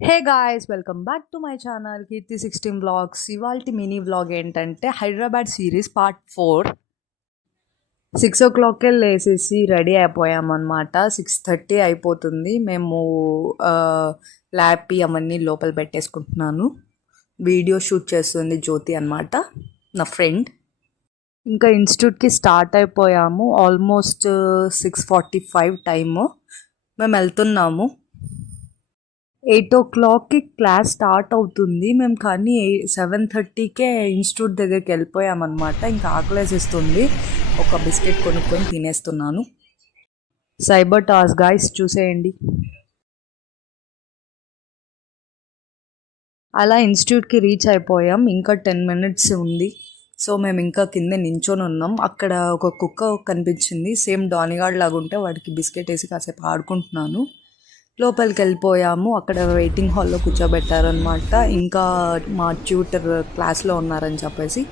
Hey guys, welcome back to my channel Keerthi 16 vlogs. ఇవాల్టి mini vlog ఏంటంటే Hyderabad series part 4. 6 o'clockకే లేసేసి రెడీ అయిపోయామన్నమాట. 6:30 అయిపోతుంది. మేము ల్యాపీ అవన్నీ లోపల పెట్టేసుకుంటున్నాను. వీడియో షూట్ చేస్తుంది జ్యోతి అన్నమాట, నా ఫ్రెండ్. ఇంకా ఇన్స్టిట్యూట్కి స్టార్ట్ అయిపోయాము. Almost 6:45 time. మేము వెళ్తున్నాము. 8 o'clockకి క్లాస్ స్టార్ట్ అవుతుంది. మేము కానీ 7:30కే ఇన్స్టిట్యూట్ దగ్గరికి వెళ్ళిపోయామన్నమాట. ఇంకా ఆకలేసిస్తుంది. ఒక బిస్కెట్ కొనుక్కొని తినేస్తున్నాను. సైబర్ టాస్ గాయ్స్, చూసేయండి. అలా ఇన్స్టిట్యూట్కి రీచ్ అయిపోయాం. ఇంకా 10 minutes ఉంది. సో మేము ఇంకా కింద నించొని ఉన్నాం. అక్కడ ఒక కుక్క కనిపించింది, సేమ్ డానిగాడ్ లాగా ఉంటే వాడికి బిస్కెట్ వేసి కాసేపు ఆడుకుంటున్నాను. లోపలికి వెళ్ళిపోయాము. అక్కడ వెయిటింగ్ హాల్లో కూర్చోబెట్టారనమాట. ఇంకా మా ట్యూటర్ క్లాస్లో ఉన్నారని చెప్పేసి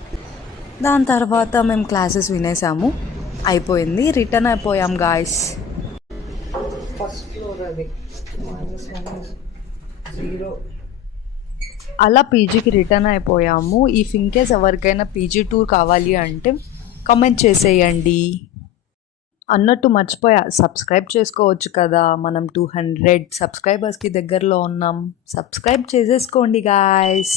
దాని తర్వాత మేము క్లాసెస్ వినేసాము. అయిపోయింది, రిటర్న్ అయిపోయాం గాయస్. ఫస్ట్ ఫ్లోర్ అది -0. అలా పీజీకి రిటర్న్ అయిపోయాము. ఇఫ్ ఇన్కేస్ ఎవరికైనా పీజీ టూర్ కావాలి అంటే కమెంట్ చేసేయండి. అన్నట్టు మర్చిపోయా, సబ్స్క్రైబ్ చేసుకోవచ్చు కదా. మనం 200 సబ్స్క్రైబర్స్కి దగ్గరలో ఉన్నాం. సబ్స్క్రైబ్ చేసేసుకోండి గాయస్.